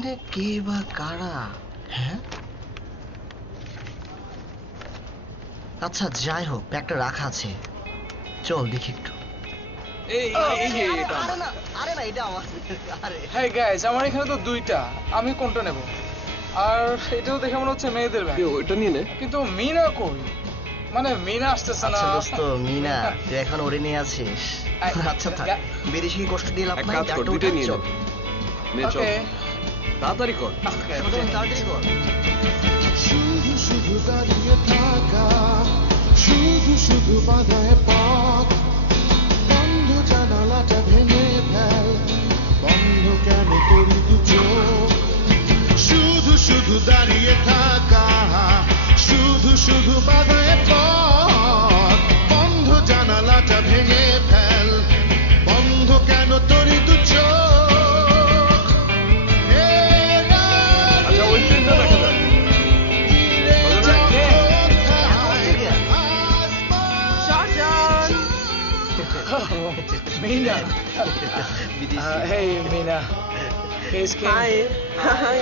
এখানে কে বা কারা? হ্যাঁ, আচ্ছা যাই হোক, ব্যাগটা রাখা আছে, চল দেখি একটু। আরে না, এটা আমার। আরে হ্যাঁ গাইস, আমার এখানে তো দুইটা, আমি কোনটা নেব? আর এটাও দেখে মনে হচ্ছে মেয়েদের ব্যাগ। ওইটা নিয়ে নে। কিন্তু মিনা কই? মানে মিনা আসতেছে না। আচ্ছা দোস্ত, মিনা তুই এখন ওরে নিয়ে আছিস? আচ্ছা থাক, বিদেশি কষ্ট দিয়ে লাভ এক নাই, কাজ কর, ব্যাগটা দুইটাই উঠা, নিয়ে নে। চল। নে চল, ওকে তাড়াতাড়ি কর। সুজন, তাড়াতাড়ি কর। শুধু শুধু দাঁড়িয়ে থাকা, শুধু শুধু বাধায় পথ, বন্ধ জানালাটা ভেঙে ফেল, বন্ধ কেন করি দু চোখ? শুধু শুধু দাঁড়িয়ে থাকা, শুধু শুধু বাধায় পথ, বন্ধ জানালাটা ভেঙে ফেল, বন্ধ কেন তোরি দু চোখ? আচ্ছা ওই ট্রেনটা দেখা যাক। মিনা। বিদেশি। Hey Mina. Hey Skin. Hi. Hi.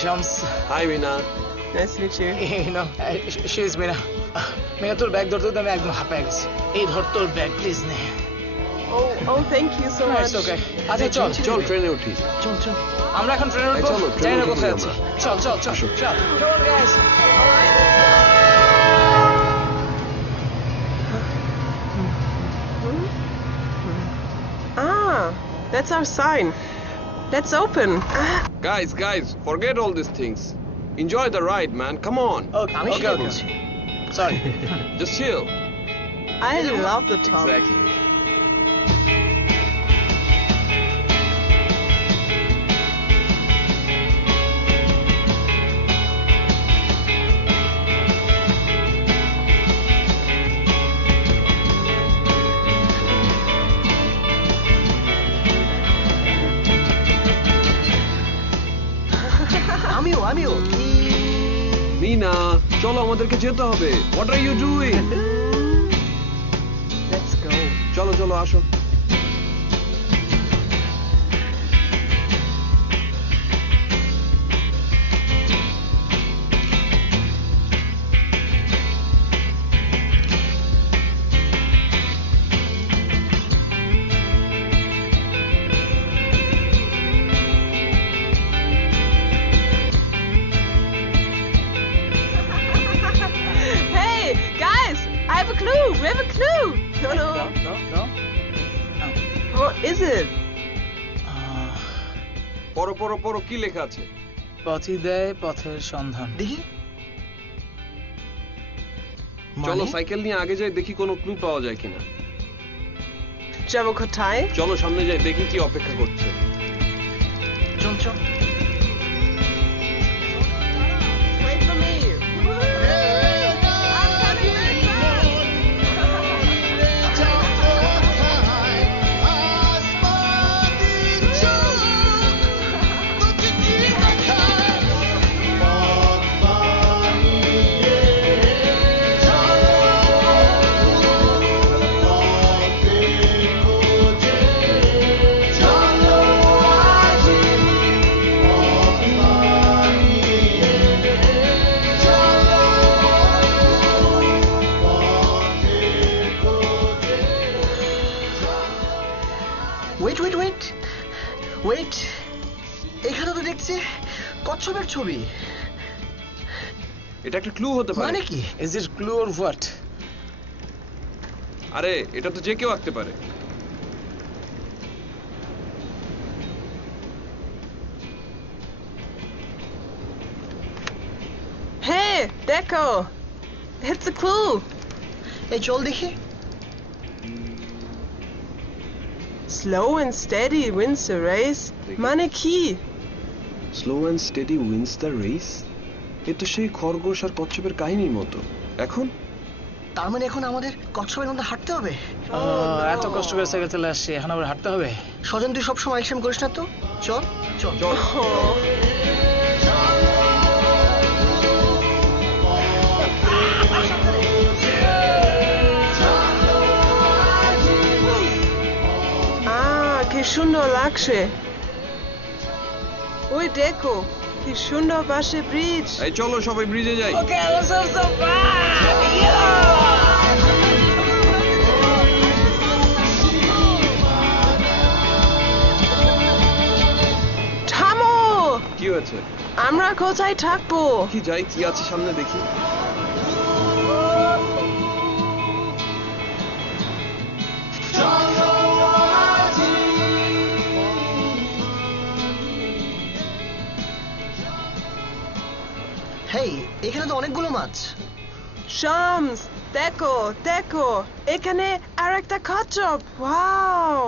Shams. Hi Mina. Nice to meet you. You know, she is Mina. Mina, তোর ব্যাগ ধরতে ধরতে আমি একদম হাঁপায় গেছি। এই ধর তোর ব্যাগ প্লিজ নে। Oh, thank you so much. It's okay. আচ্ছা চল চল ট্রেনে উঠি। চল চল। আমরা এখন ট্রেনে এই উঠবো। চলো, ট্রেনে জানি না উঠে কোথায় পড়ি আছি। আমরা। চল চল চল আসো। চল। Come on guys. Ah, that's our sign. Let's open. Guys, forget all these things. Enjoy the ride, man. Come on. আমি Okay, সেটা okay. বলছি। Sorry. Just chill. I love the top. Exactly. আমিও মিনা, চলো আমাদেরকে যেতে হবে। What are you doing? Let's go. চলো চলো আসো। Hey, guys, I have a clue. We have a clue. No. No. What is it? পড়ো কি লেখা আছে? পথই দেয় পথের সন্ধান। দেখি। চলো মানে? সাইকেল নিয়ে আগে যাই, দেখি কোনো ক্লু পাওয়া যায় কিনা। যাবো কোথায়? চলো সামনে যাই, দেখি কি অপেক্ষা করছে। চল চল। Wait for me. I'm coming very wait, এখানে তো দেখছি কচ্ছপের ছবি। এটা একটা ক্লু হতে পারে। মানে কি? Is it clue or what? আরে এটা তো যে কেউ আঁকতে পারে। Hey, Deco. It's a clue. এই চল দেখি। Slow and steady wins the race. মানে কি? Slow and steady wins the race. এ তো সেই খরগোশ আর কচ্ছপের কাহিনীর মতো। এখন তার মানে এখন আমাদের কচ্ছপের মধ্যে হাঁটতে হবে? এত কষ্ট করে সাইকেল চলে আসছি, এখন আবার হাঁটতে হবে? স্বজন, তুই সবসময় অ্যাকশন করিস না তো। চল চল চল। Oh. কি সুন্দর লাগছে। ওই দেখো কি সুন্দর পাশে ব্রিজ। এই চলো সবাই ব্রিজে যাই। Okay, let's have some fun! Yeah! থামো, কি হয়েছে? আমরা কোথায় থাকবো? কি যাই, কি আছে সামনে দেখি। হেই, এখানে তো অনেকগুলো মাছ। শামস, দেখো দেখো, এখানে আর একটা কচ্ছপ। ওয়াও,